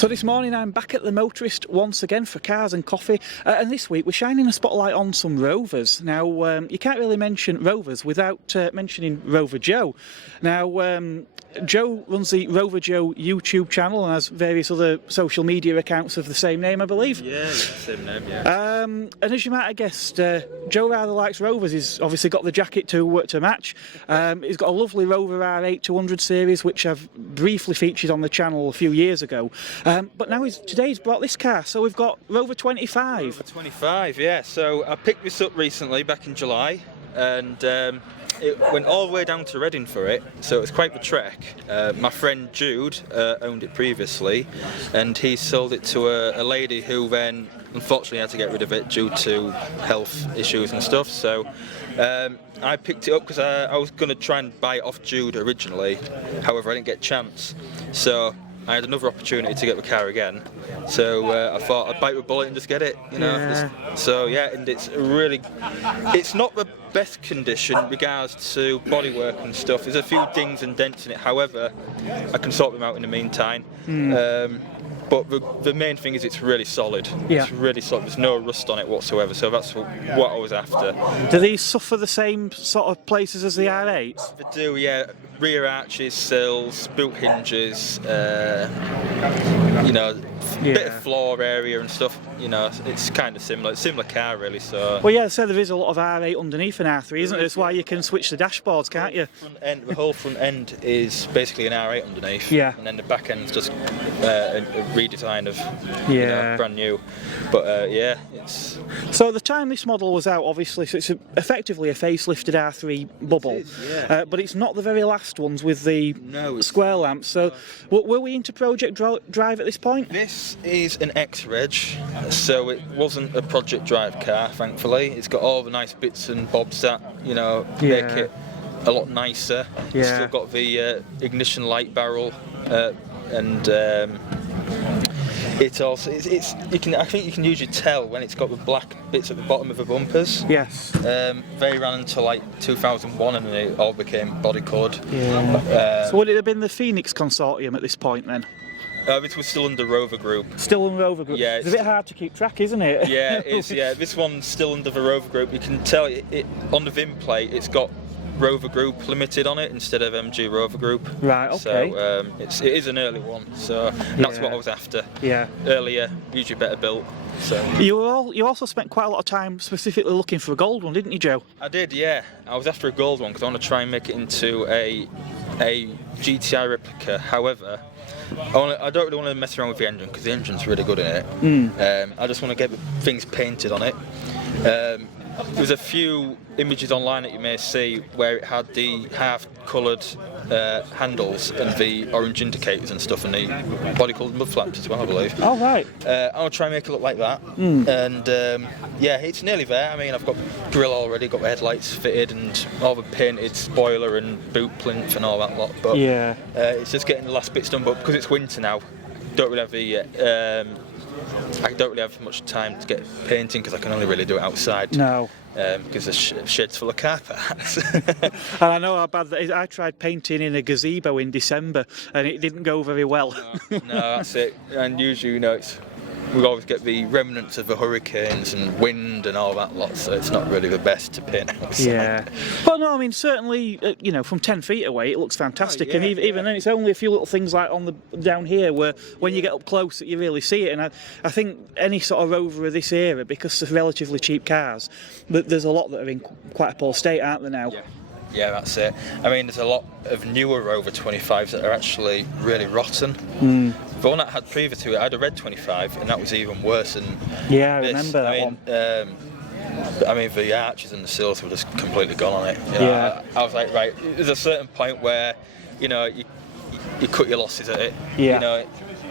So this morning I'm back at the Motorist once again for cars and coffee, and this week we're shining a spotlight on some Rovers. Now you can't really mention Rovers without mentioning Rover Joe. Now Joe runs the Rover Joe YouTube channel and has various other social media accounts of the same name, I believe. Yeah, same name, yeah. And as you might have guessed, Joe rather likes Rovers. He's obviously got the jacket to match. He's got a lovely Rover R8 200 series, which I've briefly featured on the channel a few years ago. But now today he's brought this car, so we've got Rover 25. Rover 25, yeah. So I picked this up recently, back in July, and it went all the way down to Reading for it, so it was quite the trek. My friend Jude owned it previously, and he sold it to a lady who then unfortunately had to get rid of it due to health issues and stuff. So I picked it up because I was going to try and buy it off Jude originally, however I didn't get a chance. So I had another opportunity to get the car again, so I thought I'd bite the bullet and just get it, you know. Yeah. So yeah, and it's not the best condition in regards to bodywork and stuff. There's a few dings and dents in it, however I can sort them out in the meantime. But the main thing is it's really solid. Yeah. It's really solid. There's no rust on it whatsoever, so that's what I was after. Do these suffer the same sort of places as the R8s? They do, yeah. Rear arches, sills, boot hinges, you know, bit of floor area and stuff. You know, it's kind of similar car really. So. Well, yeah, so there is a lot of R8 underneath an R3, isn't there? That's why you can switch the dashboards, can't you? The whole front end is basically an R8 underneath. Yeah. And then the back end's just a redesign of, you know, brand new. But yeah, it's. So at the time this model was out, obviously, so it's effectively a facelifted R3 bubble. It is, yeah. But it's not the very last ones with the square lamps. So were we into Project Drive at this point? This is an X-Reg, so it wasn't a Project Drive car, thankfully. It's got all the nice bits and bobs that, you know, make it a lot nicer. Yeah. It's still got the ignition light barrel, and it also I think you can usually tell when it's got the black bits at the bottom of the bumpers. Yes. They ran until like 2001 and then it all became body colored. Yeah. So would it have been the Phoenix consortium at this point then? This was still under Rover Group. Still under Rover Group? Yeah. It's a bit hard to keep track, isn't it? Yeah, it is, yeah. This one's still under the Rover Group. You can tell it on the VIN plate, it's got Rover Group Limited on it instead of MG Rover Group. Right, okay. So it is an early one, so that's what I was after. Yeah. Earlier, usually better built. So. You also spent quite a lot of time specifically looking for a gold one, didn't you, Joe? I did, yeah. I was after a gold one because I want to try and make it into a GTI replica. However, I don't really want to mess around with the engine because the engine's really good in it. I just want to get things painted on it. There's a few images online that you may see where it had the half-coloured handles and the orange indicators and stuff, and the body-coloured mud flaps as well, I believe. Oh, right. I'll try and make it look like that. And yeah, it's nearly there. I mean, I've got grill already, got the headlights fitted and all the painted spoiler and boot plinth and all that lot. But it's just getting the last bits done. But because it's winter now, don't really have I don't really have much time to get painting because I can only really do it outside. No. Because the shed's full of car parts. And I know how bad that is. I tried painting in a gazebo in December and it didn't go very well. No, that's it. And usually, you know, we always get the remnants of the hurricanes and wind and all that lot, so it's not really the best to paint outside. Yeah. Well, no, I mean, certainly, you know, from 10 feet away, it looks fantastic. And even then, it's only a few little things like down here where when you get up close that you really see it. And I think any sort of Rover of this era, because they're relatively cheap cars, but there's a lot that are in quite a poor state, aren't there now? Yeah, that's it. I mean, there's a lot of newer Rover 25s that are actually really rotten. The one I had previous to it, I had a red 25, and that was even worse than I this. remember that one. I mean, the arches and the sills were just completely gone on it. You know, I was like, right, there's a certain point where, you know, you cut your losses at it. You know,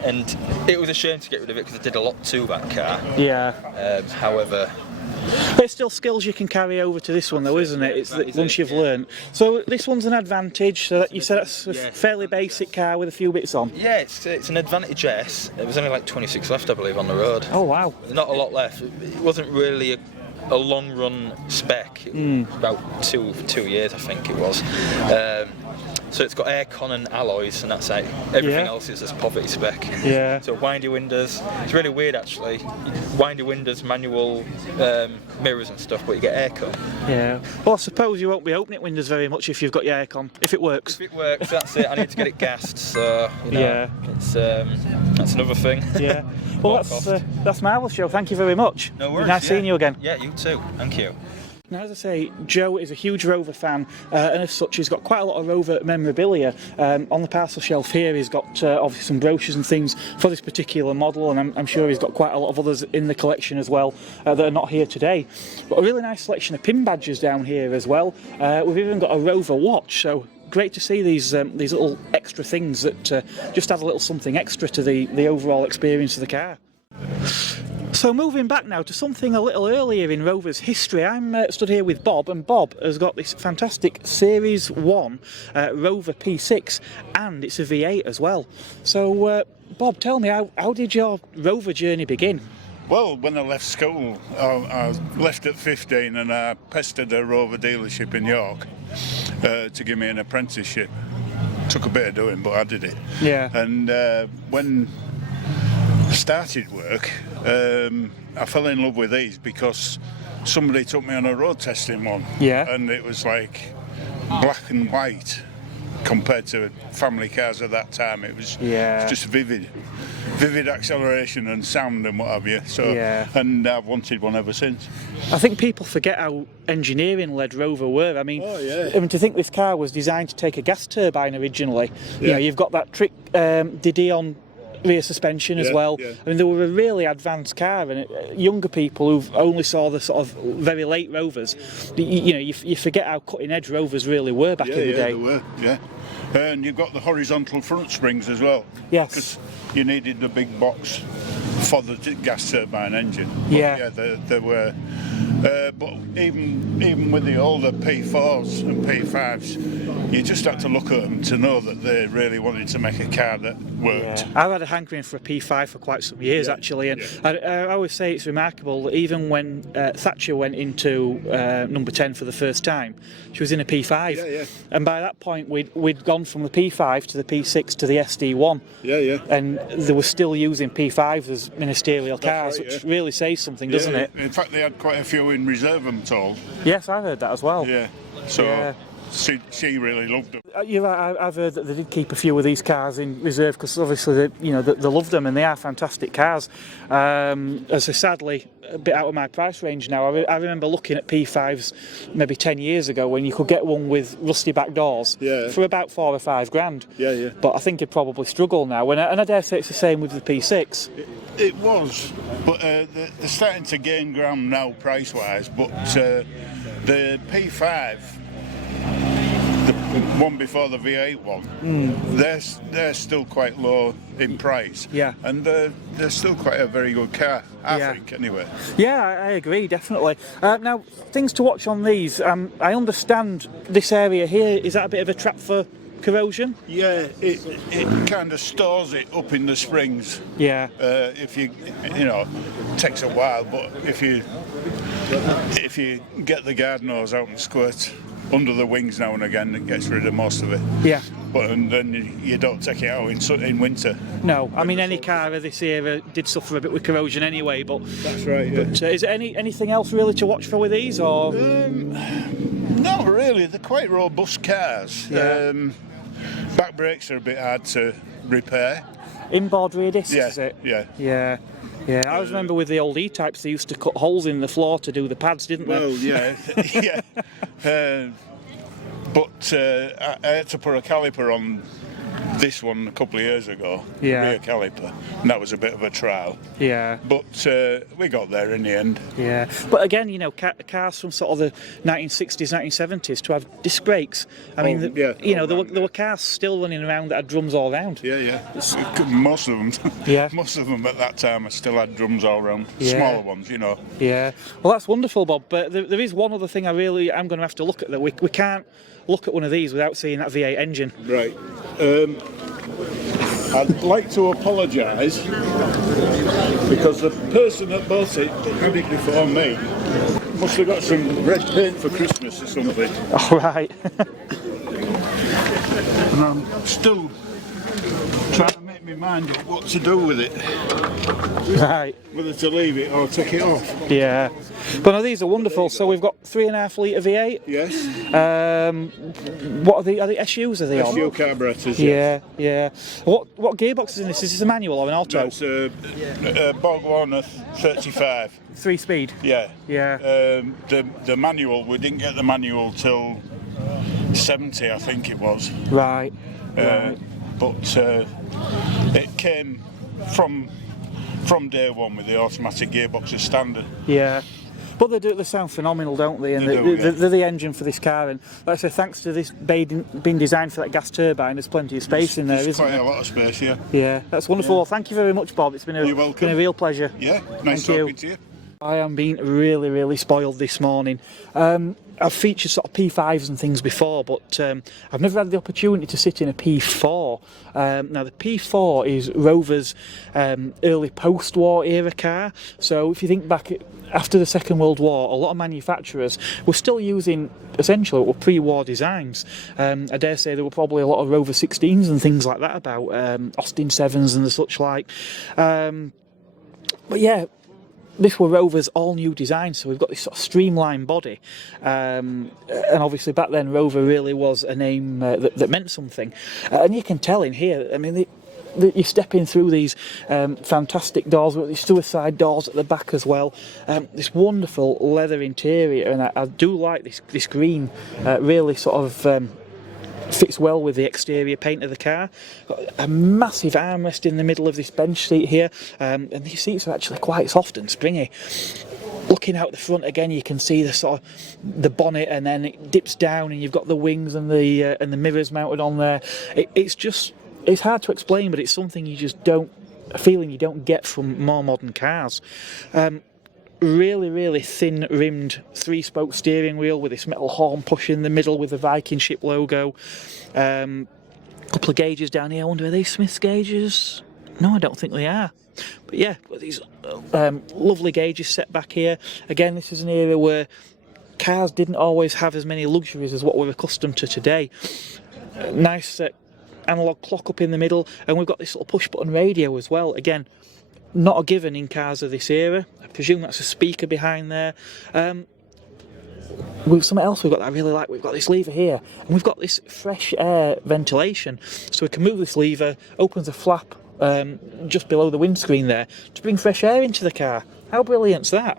and it was a shame to get rid of it because it did a lot to that car. However, but it's still skills you can carry over to this one though, isn't it? It's once you've learned. So this one's an Advantage, so you said that's a fairly basic car with a few bits on. Yeah, it's an Advantage S. There was only like 26 left, I believe, on the road. Oh wow. Not a lot left. It wasn't really a long run spec. About 2 years, I think it was. So it's got aircon and alloys, and that's it. Everything Yeah. else is just poverty spec. Yeah. So windy windows. It's really weird actually. Windy windows, manual mirrors and stuff, but you get aircon. Yeah. Well, I suppose you won't be opening windows very much if you've got your aircon, if it works. If it works, that's it. I need to get it gassed, so you know, Yeah. it's that's another thing. Yeah. Well, that's marvellous, Joe. Thank you very much. No worries. Nice seeing you again. Yeah, you too. Thank you. Now, as I say, Joe is a huge Rover fan, and as such, he's got quite a lot of Rover memorabilia. On the parcel shelf here, he's got obviously some brochures and things for this particular model, and I'm sure he's got quite a lot of others in the collection as well that are not here today. But a really nice selection of pin badges down here as well. We've even got a Rover watch, so great to see these little extra things that just add a little something extra to the overall experience of the car. So moving back now to something a little earlier in Rover's history, I'm stood here with Bob, and Bob has got this fantastic Series 1 Rover P6, and it's a V8 as well. So Bob, tell me, how did your Rover journey begin? Well, when I left school, I left at 15 and I pestered a Rover dealership in York to give me an apprenticeship. Took a bit of doing, but I did it. Yeah. And when I started work, I fell in love with these because somebody took me on a road testing one. Yeah. And it was like black and white compared to family cars at that time. It was just vivid acceleration and sound and what have you. So, and I've wanted one ever since. I think people forget how engineering-led Rover were. I mean, to think this car was designed to take a gas turbine originally. You know, you've got that trick Didion rear suspension as well. I mean, they were a really advanced car, and younger people who only saw the sort of very late Rovers, you forget how cutting edge Rovers really were back in the day. They were, and you've got the horizontal front springs as well. Yes. Because you needed the big box for the gas turbine engine. Yeah. They were. But even with the older P4s and P5s, you just had to look at them to know that they really wanted to make a car that worked. I've had a hankering for a P5 for quite some years actually, and I always say it's remarkable that even when Thatcher went into number 10 for the first time, she was in a P5, and by that point we'd gone from the P5 to the P6 to the SD1, and they were still using P5s as ministerial cars, which really says something, doesn't it? In fact, they had quite a few in reserve, I'm told. Yes, I heard that as well. Yeah, so she really loved them. You're right, I've heard that they did keep a few of these cars in reserve because obviously they love them and they are fantastic cars. As I sadly a bit out of my price range now. I remember looking at P5s maybe 10 years ago when you could get one with rusty back doors for about 4 or 5 grand. But I think you'd probably struggle now, and I dare say it's the same with the P6. It was, but they're starting to gain ground now price-wise. But the P5, the one before the V8 one, they're still quite low in price. And they're still quite a very good car, I think, anyway. Yeah, I agree, definitely. Now, things to watch on these. I understand this area here, is that a bit of a trap for corrosion? Yeah, it kind of stores it up in the springs. If you takes a while, but if you get the garden hose out and squirt under the wings now and again, it gets rid of most of it. But and then you don't take it out in winter. No, I mean any car of this era did suffer a bit with corrosion anyway. But that's right. Yeah. But is there anything else really to watch for with these, or? Not really. They're quite robust cars. Back brakes are a bit hard to repair. Inboard rear discs, is it? Yeah. I always remember with the old E-types, they used to cut holes in the floor to do the pads, didn't they? Well, yeah. But I had to put a caliper on this one a couple of years ago, rear caliper, and that was a bit of a trial. But we got there in the end. But again, cars from sort of the 1960s, 1970s to have disc brakes. I mean, there were cars still running around that had drums all around. Most of them. Most of them at that time still had drums all around. Smaller ones, Well, that's wonderful, Bob. But there is one other thing I'm going to have to look at. That we can't look at one of these without seeing that V8 engine. Right. I'd like to apologise because the person that bought it had it before me. Must have got some red paint for Christmas or something. All right. and I'm still trying to make my mind up what to do with it. Right. Whether to leave it or take it off. Yeah. But no, these are wonderful. So we've got 3.5 litre V8. Yes. What are the SUs? Are they on? SU carburetors. Yeah, yeah. What gearbox is in this? Is this a manual or an auto? It's a Bog Warner 35. 3-speed. Yeah. Yeah. The manual, we didn't get the manual till 70, I think it was. Right. But it came from day one with the automatic gearbox as standard. Yeah. But they sound phenomenal, don't they? And they're the engine for this car. And like I say, thanks to this being designed for that gas turbine, there's plenty of space in there, isn't there? Quite a lot of space, yeah. Yeah, that's wonderful. Well, thank you very much, Bob. It's been a real pleasure. Yeah, nice talking to you. I am being really, really spoiled this morning. I've featured sort of P5s and things before, but I've never had the opportunity to sit in a P4. Now the P4 is Rover's early post-war era car. So if you think back after the Second World War, a lot of manufacturers were still using essentially what were pre-war designs. I dare say there were probably a lot of Rover 16s and things like that about, Austin 7s and the such like. But yeah, this were Rover's all-new design, so we've got this sort of streamlined body, and obviously back then Rover really was a name that meant something, and you can tell in here. I mean, you're stepping through these fantastic doors with these suicide doors at the back as well. This wonderful leather interior, and I do like this green. Really sort of fits well with the exterior paint of the car. Got a massive armrest in the middle of this bench seat here, and these seats are actually quite soft and springy. Looking out the front again, you can see the sort of the bonnet, and then it dips down, and you've got the wings and the mirrors mounted on there. It's hard to explain, but it's something you just don't, a feeling you don't get from more modern cars. Really, really thin rimmed 3-spoke steering wheel with this metal horn push in the middle with the Viking ship logo. Couple of gauges down here. I wonder, are they Smith's gauges? No, I don't think they are. But yeah, these lovely gauges set back here. Again, this is an era where cars didn't always have as many luxuries as what we're accustomed to today. Nice analog clock up in the middle, and we've got this little push button radio as well. Again, not a given in cars of this era. I presume that's a speaker behind there. With something else we've got that I really like, we've got this lever here, and we've got this fresh air ventilation. So we can move this lever, opens a flap just below the windscreen there to bring fresh air into the car. How brilliant's that?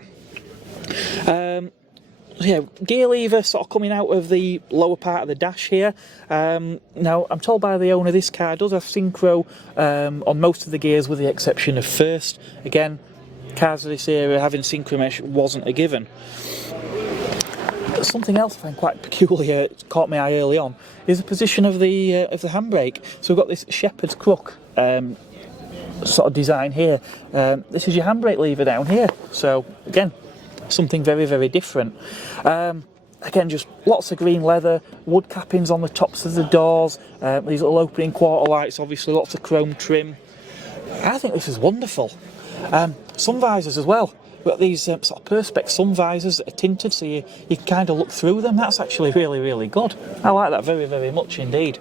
Yeah, gear lever sort of coming out of the lower part of the dash here. Now, I'm told by the owner this car does have synchro on most of the gears with the exception of first. Again, cars of this era having synchro mesh wasn't a given. Something else I find quite peculiar, it caught my eye early on, is the position of the handbrake. So we've got this shepherd's crook sort of design here. This is your handbrake lever down here. So again, something very, very different. Again, just lots of green leather, wood cappings on the tops of the doors, these little opening quarter lights, obviously lots of chrome trim. I think this is wonderful. Sun visors as well. We've got these sort of perspex sun visors that are tinted, so you can kind of look through them. That's actually really, really good. I like that very, very much indeed.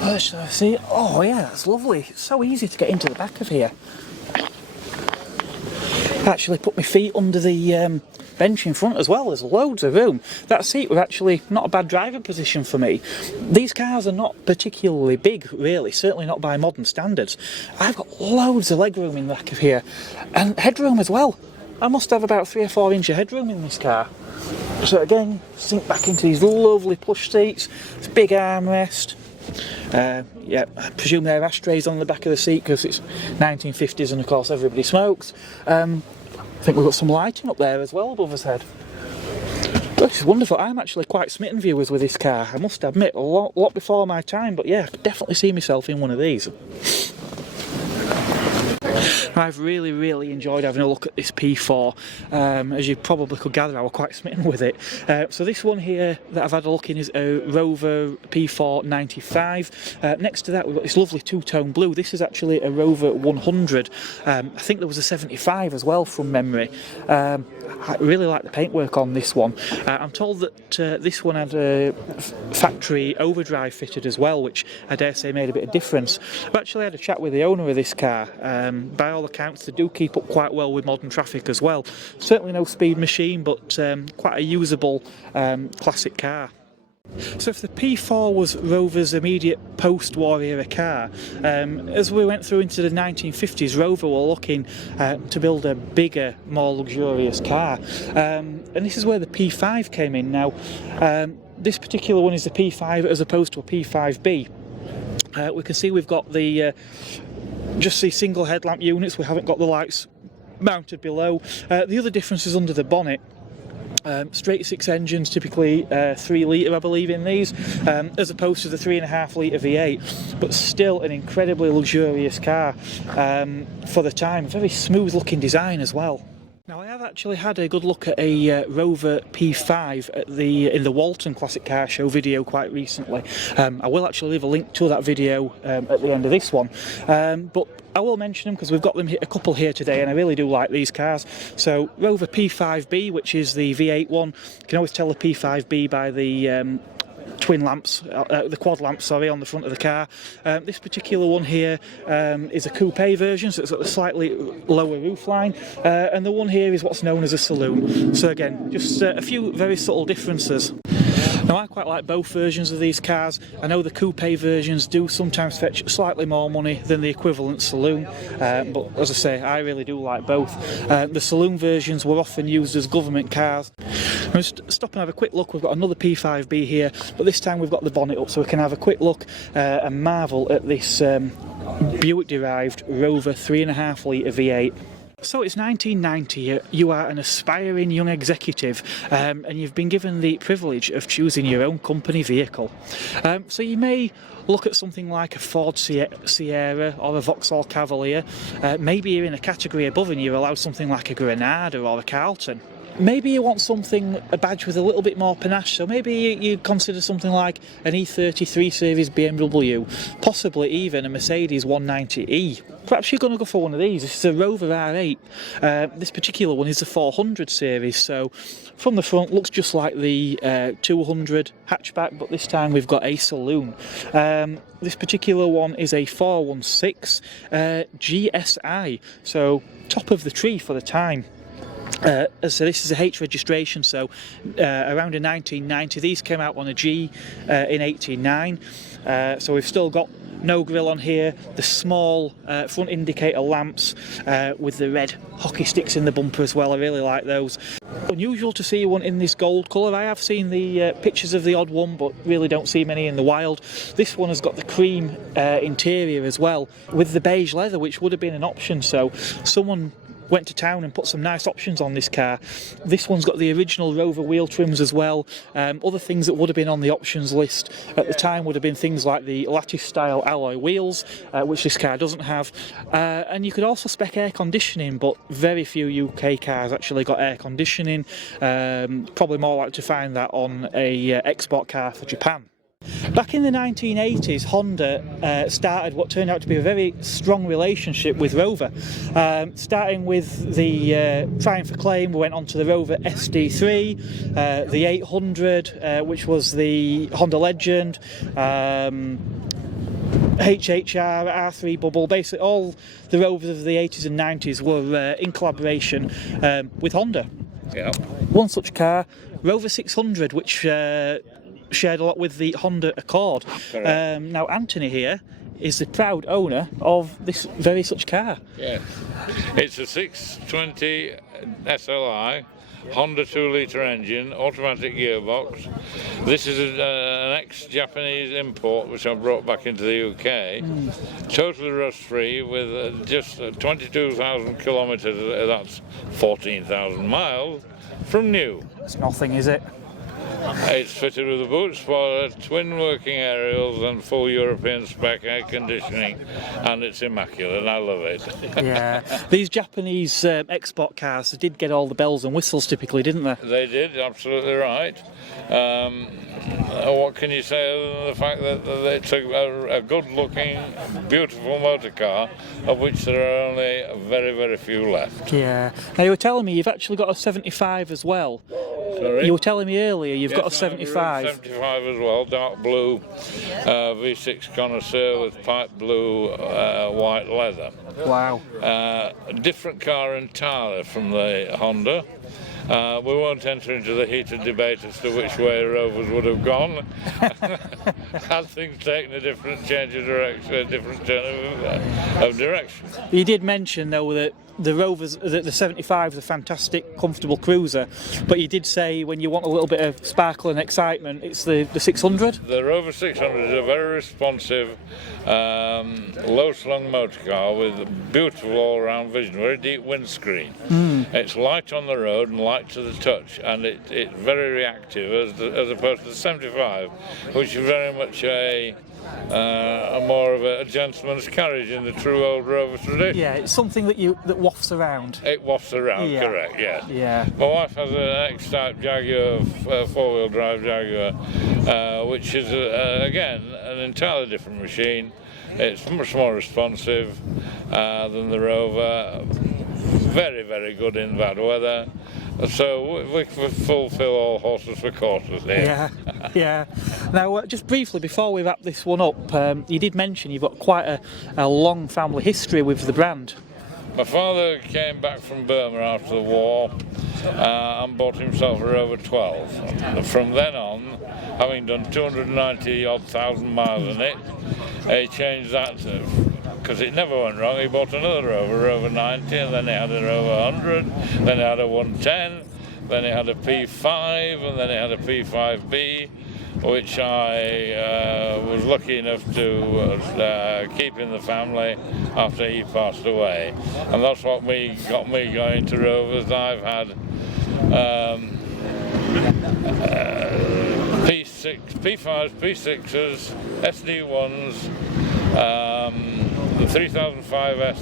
So see, oh yeah, that's lovely. It's so easy to get into the back of here. Actually put my feet under the bench in front as well. There's loads of room. That seat was actually not a bad driving position for me. These cars are not particularly big, really, certainly not by modern standards. I've got loads of legroom in the back of here, and headroom as well. I must have about 3 or 4 inch of headroom in this car. So again, sink back into these lovely plush seats. It's a big armrest. Yeah, I presume there are ashtrays on the back of the seat because it's 1950s and of course everybody smokes. I think we've got some lighting up there as well above us head. This is wonderful. I'm actually quite smitten, viewers, with this car. I must admit, a lot before my time, but yeah, I could definitely see myself in one of these. I've really enjoyed having a look at this P4. As you probably could gather, I was quite smitten with it. So this one here that I've had a look in is a Rover P4 95. Next to that we've got this lovely two-tone blue. This is actually a Rover 100. I think there was a 75 as well from memory. I really like the paintwork on this one. I'm told that this one had a factory overdrive fitted as well, which I dare say made a bit of difference. I've actually had a chat with the owner of this car. By all accounts, they do keep up quite well with modern traffic as well. Certainly no speed machine, but quite a usable classic car. So if the P4 was Rover's immediate post-war era car, as we went through into the 1950s, Rover were looking to build a bigger, more luxurious car. And this is where the P5 came in. Now, this particular one is the P5 as opposed to a P5B. We can see we've got the just the single headlamp units. We haven't got the lights mounted below. The other difference is under the bonnet. Straight six engines, typically 3 litre I believe in these, as opposed to the 3.5 litre V8, but still an incredibly luxurious car for the time. Very smooth looking design as well. Now I have actually had a good look at a Rover P5 at in the Walton Classic Car Show video quite recently. I will actually leave a link to that video at the end of this one, but I will mention them because we've got them a couple here today, and I really do like these cars. So Rover P5B, which is the V8 one. You can always tell the P5B by the twin lamps, the quad lamps, sorry, on the front of the car. This particular one here is a coupe version, so it's got a slightly lower roofline, and the one here is what's known as a saloon. So again, just a few very subtle differences. Now I quite like both versions of these cars. I know the coupe versions do sometimes fetch slightly more money than the equivalent saloon, but as I say, I really do like both. The saloon versions were often used as government cars. I'll just stop and have a quick look. We've got another P5B here, but this time we've got the bonnet up so we can have a quick look and marvel at this Buick-derived Rover 3.5 litre V8. So it's 1990, you are an aspiring young executive and you've been given the privilege of choosing your own company vehicle. So you may look at something like a Ford Sierra or a Vauxhall Cavalier. Maybe you're in a category above and you're allowed something like a Granada or a Carlton. Maybe you want something, a badge with a little bit more panache, so maybe you consider something like an E30 3 Series BMW, possibly even a Mercedes 190e. Perhaps you're going to go for one of these. This is a Rover R8. This particular one is the 400 series, so from the front looks just like the 200 hatchback, but this time we've got a saloon. This particular one is a 416 GSI, so top of the tree for the time. So this is a H registration, so around in 1990. These came out on a G in 89, so we've still got no grille on here, the small front indicator lamps with the red hockey sticks in the bumper as well. I really like those. Unusual to see one in this gold colour. I have seen the pictures of the odd one, but really don't see many in the wild. This one has got the cream interior as well, with the beige leather, which would have been an option, so someone went to town and put some nice options on this car. This one's got the original Rover wheel trims as well. Other things that would have been on the options list at the time would have been things like the lattice style alloy wheels, which this car doesn't have, and you could also spec air conditioning, but very few UK cars actually got air conditioning. Probably more likely to find that on a export car for Japan. Back in the 1980s, Honda started what turned out to be a very strong relationship with Rover. Starting with the Triumph Acclaim, we went on to the Rover SD3, the 800, which was the Honda Legend, HHR, R3 Bubble. Basically all the Rovers of the 80s and 90s were in collaboration with Honda. Yeah. One such car, Rover 600, which shared a lot with the Honda Accord. Now Anthony here is the proud owner of this very such car. Yeah, it's a 620 SLI, Honda 2-litre engine, automatic gearbox. This is an ex-Japanese import which I brought back into the UK. Totally rust-free with just 22,000 kilometres, that's 14,000 miles, from new. It's nothing, is it? It's fitted with a boot spoiler, twin working aerials and full European spec air conditioning, and it's immaculate and I love it. Yeah, these Japanese export cars did get all the bells and whistles typically, didn't they? They did, absolutely right. What can you say other than the fact that it's a good-looking, beautiful motor car, of which there are only very, very few left. Yeah. Now you were telling me you've actually got a 75 as well. Sorry? You were telling me earlier you've got a Yes, I have 75. 75 as well, dark blue V6 connoisseur with pipe blue white leather. Wow. Different car entirely from the Honda. We won't enter into the heated debate as to which way Rovers would have gone had things taken a different change of direction, a different turn of direction. You did mention though that the Rovers, the 75 is a fantastic, comfortable cruiser, but you did say when you want a little bit of sparkle and excitement, it's the 600. The Rover 600 is a very responsive, low-slung motor car with beautiful all-round vision, very deep windscreen. It's light on the road and light to the touch, and it's very reactive as opposed to the 75, which is very much a more of a gentleman's carriage in the true old Rover tradition. Yeah, it's something that wafts around. It wafts around, Yeah. correct, yes. Yeah. My wife has an X-type Jaguar, four-wheel drive Jaguar, which is, again, an entirely different machine. It's much more responsive than the Rover. Very, very good in bad weather. So we fulfil all horses for courses here. Yeah, yeah. Now, just briefly, before we wrap this one up, you did mention you've got quite a long family history with the brand. My father came back from Burma after the war and bought himself a Rover 12. From then on, having done 290-odd thousand miles in it, he changed that because it never went wrong. He bought another Rover 90, and then he had a Rover 100, then he had a 110, then he had a P5, and then he had a P5B, which I was lucky enough to keep in the family after he passed away. And that's what got me going to Rovers. I've had P5s, P6s, SD1s, the 3005S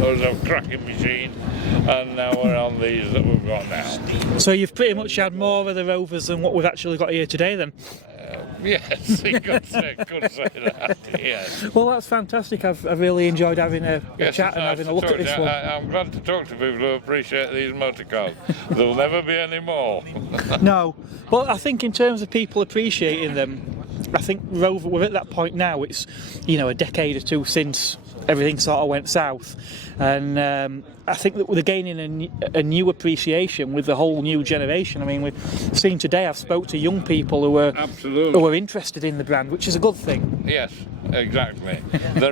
was a cracking machine, and now we're on these that we've got now. So you've pretty much had more of the Rovers than what we've actually got here today then? Yes, you could say that, yes. Well, that's fantastic. I've really enjoyed having a Yes, chat it's and nice having to a look talk at this to you. one. I'm glad to talk to people who appreciate these motor cars. There'll never be any more. No, well, I think in terms of people appreciating them, I think Rover, we're at that point now. It's, a decade or two since everything sort of went south, and I think that we're gaining a new appreciation with the whole new generation. I mean, we've seen today, I've spoke to young people who are interested in the brand, which is a good thing. Yes, exactly. They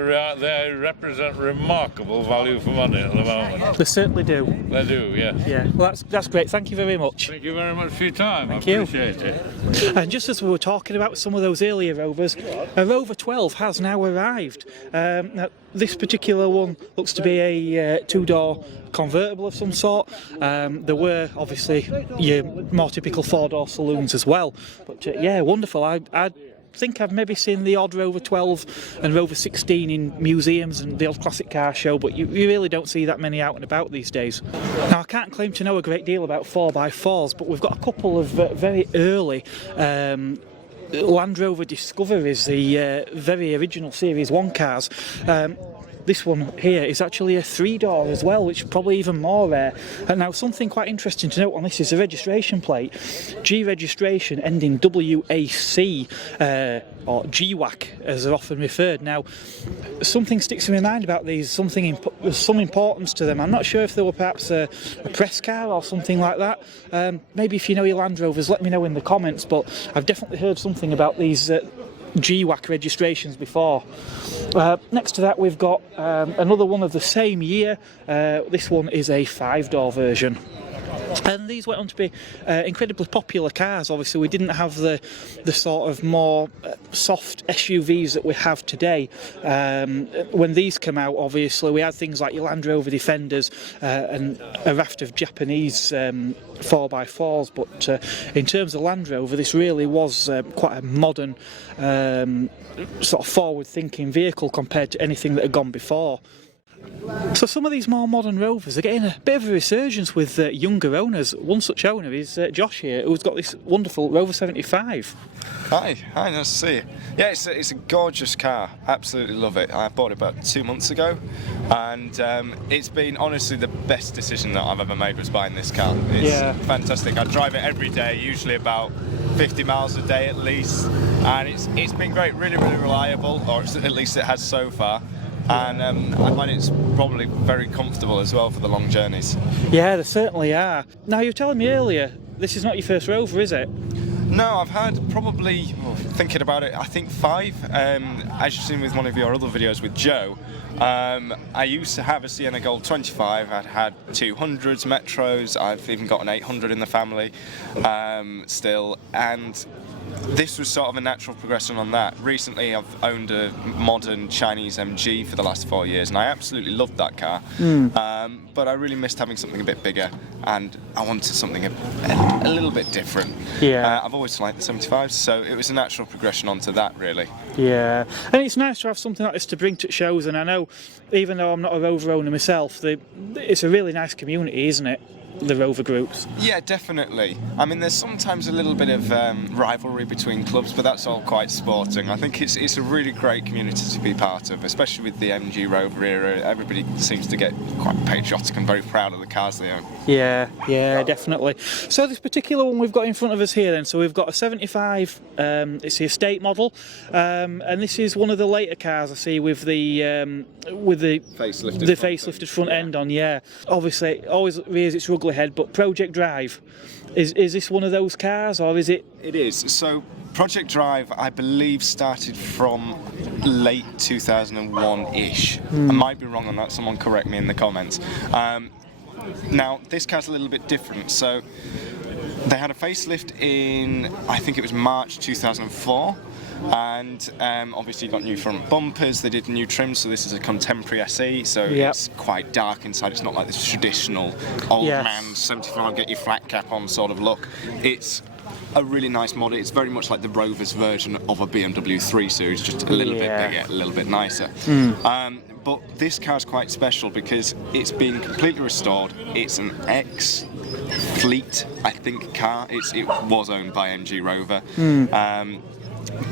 represent remarkable value for money at the moment. They certainly do. They do, yes. Yeah, well, that's great. Thank you very much. Thank you very much for your time. Thank I you. appreciate it. And just as we were talking about some of those earlier Rovers, a Rover 12 has now arrived. Now, this particular one looks to be a two-door convertible of some sort. There were obviously your more typical four-door saloons as well. But yeah, wonderful. I think I've maybe seen the odd Rover 12 and Rover 16 in museums and the odd classic car show, but you really don't see that many out and about these days. Now, I can't claim to know a great deal about 4x4s, but we've got a couple of very early Land Rover Discoveries, the very original Series 1 cars. This one here is actually a three-door as well, which is probably even more rare. And now, something quite interesting to note on this is the registration plate. G registration ending WAC, or G-WAC as they're often referred. Now, something sticks in my mind about these, there's some importance to them. I'm not sure if they were perhaps a press car or something like that. Maybe if you know your Land Rovers, let me know in the comments, but I've definitely heard something about these G-WAC registrations before. Next to that, we've got another one of the same year. This one is a five-door version. And these went on to be incredibly popular cars. Obviously, we didn't have the sort of more soft SUVs that we have today. When these came out, obviously, we had things like your Land Rover Defenders and a raft of Japanese 4x4s. But in terms of Land Rover, this really was quite a modern, sort of forward-thinking vehicle compared to anything that had gone before. So some of these more modern Rovers are getting a bit of a resurgence with younger owners. One such owner is Josh here, who's got this wonderful Rover 75. Hi, nice to see you. Yeah, it's a gorgeous car. Absolutely love it. I bought it about 2 months ago, and it's been honestly the best decision that I've ever made was buying this car. It's fantastic. I drive it every day, usually about 50 miles a day at least, and it's been great. Really reliable, or at least it has so far. And I find it's probably very comfortable as well for the long journeys. Yeah, they certainly are. Now, you were telling me earlier, this is not your first Rover, is it? No, I've had probably, thinking about it, I think 5. As you've seen with one of your other videos with Joe, I used to have a Sienna Gold 25. I'd had 200s, Metros, I've even got an 800 in the family still, and this was sort of a natural progression on that. Recently I've owned a modern Chinese MG for the last 4 years, and I absolutely loved that car. But I really missed having something a bit bigger, and I wanted something a little bit different. Yeah. I've always liked the 75s, so it was a natural progression onto that, really. Yeah, and it's nice to have something like this to bring to shows, and I know, even though I'm not a Rover owner myself, it's a really nice community, isn't it? The Rover groups. Yeah, definitely. I mean, there's sometimes a little bit of rivalry between clubs, but that's all quite sporting. I think it's a really great community to be part of, especially with the MG Rover era. Everybody seems to get quite patriotic and very proud of the cars they own. Yeah, definitely. So this particular one we've got in front of us here then, so we've got a 75, it's the estate model, and this is one of the later cars I see with the facelifted front end on, yeah. Obviously, it always rears its ugly head, but Project Drive, is this one of those cars, or is it? It is. So Project Drive, I believe, started from late 2001-ish. I might be wrong on that, someone correct me in the comments. Now, this car's a little bit different. So they had a facelift in, I think it was March 2004. And obviously you got new front bumpers, they did new trims, so this is a contemporary SE, so it's quite dark inside. It's not like this traditional old man 75 get your flat cap on sort of look. It's a really nice model. It's very much like the Rovers version of a BMW 3 Series, just a little bit bigger, a little bit nicer. But this car's quite special because it's been completely restored. It's an ex-Fleet, I think, car. It was owned by MG Rover.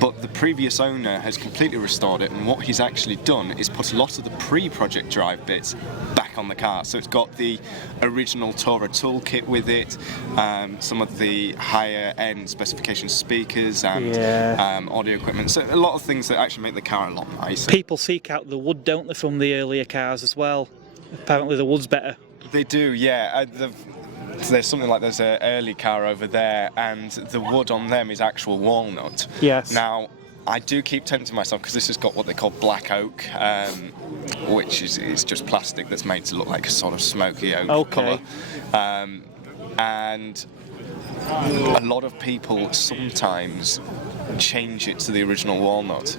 But the previous owner has completely restored it, and what he's actually done is put a lot of the pre-Project Drive bits back on the car. So it's got the original Tourer toolkit with it, some of the higher end specification speakers and audio equipment. So a lot of things that actually make the car a lot nicer. People seek out the wood, don't they, from the earlier cars as well? Apparently the wood's better. They do, yeah. There's something like there's an early car over there, and the wood on them is actual walnut. Yes. Now, I do keep tempting myself because this has got what they call black oak, which is just plastic that's made to look like a sort of smoky oak colour. And a lot of people sometimes change it to the original walnut,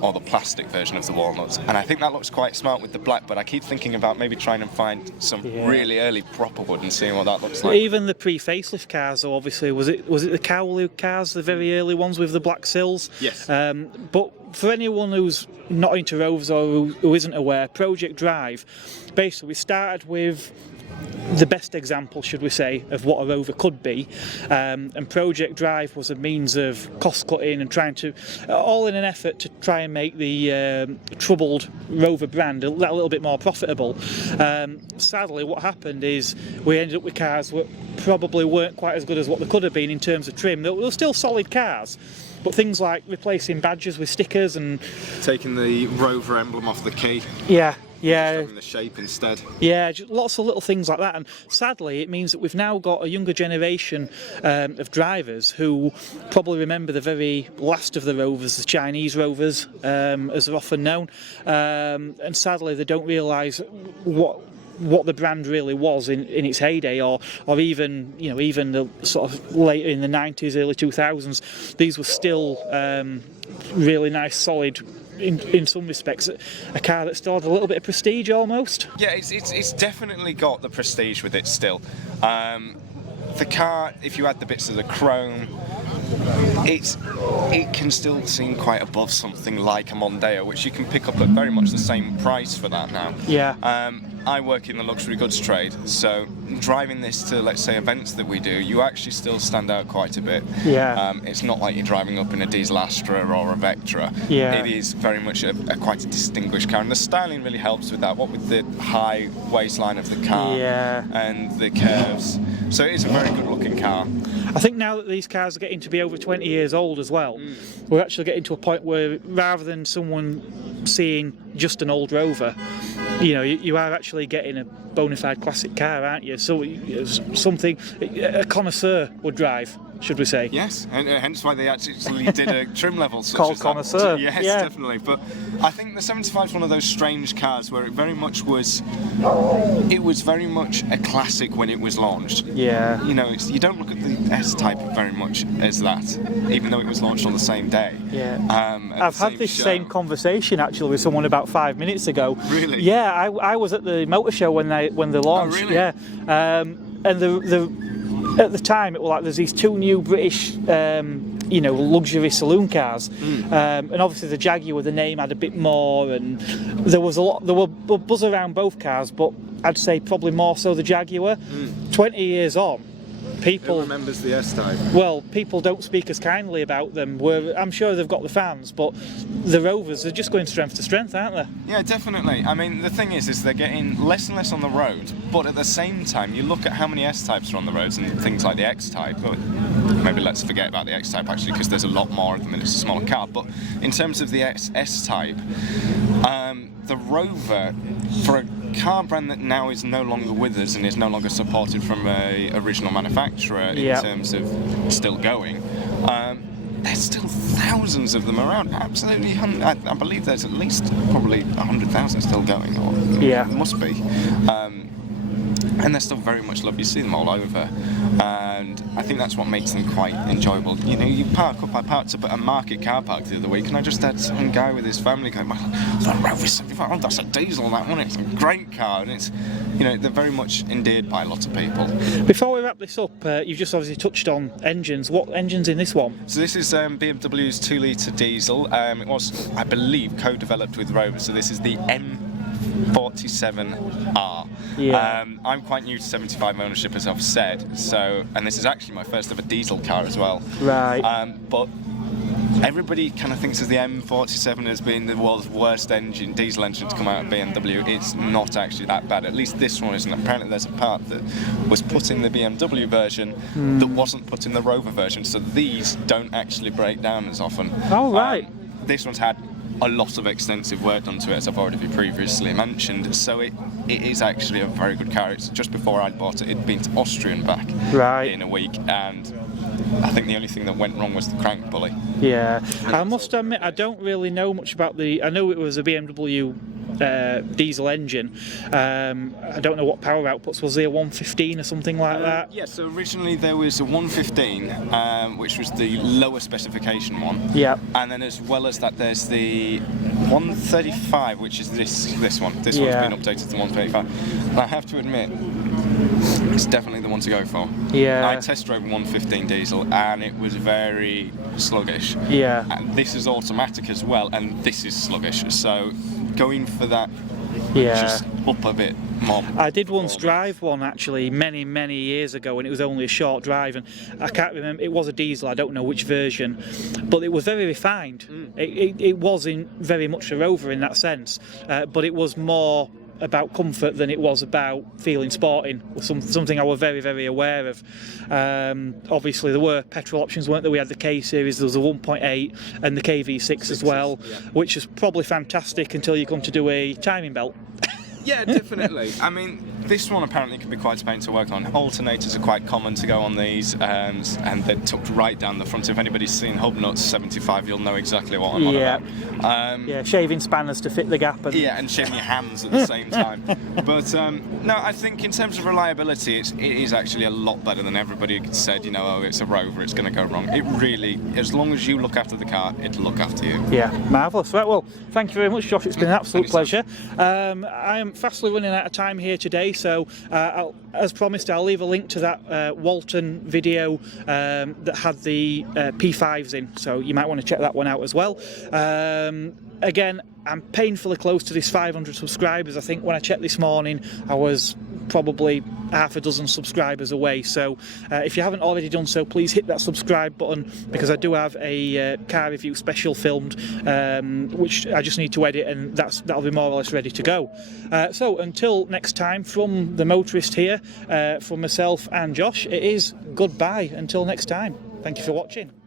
or the plastic version of the walnut, and I think that looks quite smart with the black, but I keep thinking about maybe trying and find some really early proper wood and seeing what that looks like. Even the pre-facelift cars, though, obviously, was it the Cowley cars, the very early ones with the black sills? Yes. But for anyone who's not into Rovers or who isn't aware, Project Drive, basically we started with the best example, should we say, of what a Rover could be, and Project Drive was a means of cost cutting and trying to, all in an effort to try and make the troubled Rover brand a little bit more profitable. Sadly, what happened is we ended up with cars that probably weren't quite as good as what they could have been in terms of trim. They were still solid cars, but things like replacing badges with stickers and taking the Rover emblem off the key. Yeah, the shape instead. Yeah, just lots of little things like that, and sadly it means that we've now got a younger generation of drivers who probably remember the very last of the Rovers, the Chinese Rovers, as they're often known, and sadly they don't realise what what the brand really was in its heyday, or even even the sort of later in the 90s, early 2000s, these were still really nice, solid. In some respects, a car that still had a little bit of prestige almost. Yeah, it's definitely got the prestige with it still. The car, if you add the bits of the chrome, it can still seem quite above something like a Mondeo, which you can pick up at very much the same price for that now. Yeah. I work in the luxury goods trade, so driving this to, let's say, events that we do, you actually still stand out quite a bit. Yeah. It's not like you're driving up in a diesel Astra or a Vectra. Yeah. It is very much quite a distinguished car, and the styling really helps with that, what with the high waistline of the car and the curves. So it is a very good looking car. I think now that these cars are getting to be over 20 years old as well, we're actually getting to a point where rather than someone seeing just an old Rover, you are actually getting a bona fide classic car, aren't you? So something a connoisseur would drive, should we say? Yes, and hence why they actually did a trim level such called as connoisseur. Yes, yeah. Definitely. But I think the 75 is one of those strange cars where it very much was. It was very much a classic when it was launched. Yeah. You don't look at the S-Type very much as that, even though it was launched on the same day. Yeah. I've had this same conversation actually with someone about 5 minutes ago. Really? Yeah, I was at the motor show when they launched. Oh, really? Yeah. And at the time it was like there's these two new British luxury saloon cars, and obviously the Jaguar, the name had a bit more, and there were buzz around both cars, but I'd say probably more so the Jaguar. 20 years on, people Who remembers the S-Type? Well, people don't speak as kindly about them. I'm sure they've got the fans, but the Rovers are just going strength to strength, aren't they? Yeah, definitely. I mean, the thing is they're getting less and less on the road, but at the same time, you look at how many S-Types are on the roads and things like the X-Type. Maybe let's forget about the X-Type actually, because there's a lot more of them and it's a smaller car. But in terms of the S-Type, the Rover, for a car brand that now is no longer with us and is no longer supported from a original manufacturer in terms of still going, there's still thousands of them around. Absolutely, I believe there's at least probably 100,000 still going, or it must be. And they're still very much loved. You see them all over, and I think that's what makes them quite enjoyable. You park up. I parked up at a market car park the other week, and I just had some guy with his family going, "That Rover 75, that's a diesel, that one. It's a great car," and it's, they're very much endeared by a lot of people. Before we wrap this up, you've just obviously touched on engines. What engine's in this one? So this is BMW's 2-litre diesel. It was, I believe, co-developed with Rover. So this is the M47R. Yeah. I'm quite new to 75 ownership, as I've said, and this is actually my first ever diesel car as well. Right. But everybody kind of thinks of the M47 as being the world's worst diesel engine to come out of BMW. It's not actually that bad. At least this one isn't. Apparently there's a part that was put in the BMW version that wasn't put in the Rover version, so these don't actually break down as often. Oh, right. This one's had a lot of extensive work done to it, as I've already previously mentioned, so it is actually a very good car. It's just before I bought it, it'd been to Austria and back in a week, and I think the only thing that went wrong was the crank pulley. Yeah, I must admit I don't really know much about I know it was a BMW diesel engine. I don't know what power outputs. Was there a 115 or something like that? Yeah, so originally there was a 115, which was the lower specification one. Yeah. And then as well as that, there's the 135, which is this one. This one's been updated to 135. And I have to admit, it's definitely the one to go for. Yeah. I test drove a 115 diesel and it was very sluggish. Yeah. And this is automatic as well, and this is sluggish. So going for that, just up a bit more. I did once drive one actually many years ago, and it was only a short drive, and I can't remember. It was a diesel. I don't know which version, but it was very refined. It was very much a Rover in that sense, but it was more about comfort than it was about feeling sporting, something I was very aware of. Obviously there were petrol options, weren't there? We had the K series, there was a 1.8 and the KV6 as well, which is probably fantastic until you come to do a timing belt. Yeah, definitely. I mean, this one apparently can be quite a pain to work on. Alternators are quite common to go on these, and they're tucked right down the front. If anybody's seen hub nuts 75, you'll know exactly what I'm on about. Yeah, shaving spanners to fit the gap. And yeah, and shaving your hands at the same time. But no, I think in terms of reliability, it is actually a lot better than everybody said. You know, oh, it's a Rover, it's going to go wrong. It really, as long as you look after the car, it'll look after you. Yeah, marvellous. Right, well, thank you very much, Josh. It's been an absolute pleasure. I am fastly running out of time here today, so as promised, I'll leave a link to that Walton video that had the P5s in, so you might want to check that one out as well. Again, I'm painfully close to this 500 subscribers. I think when I checked this morning, I was probably half a dozen subscribers away, so if you haven't already done so, please hit that subscribe button, because I do have a car review special filmed, which I just need to edit, and that'll be more or less ready to go. So until next time, from the Motorist here, from myself and Josh, it is goodbye until next time. Thank you for watching.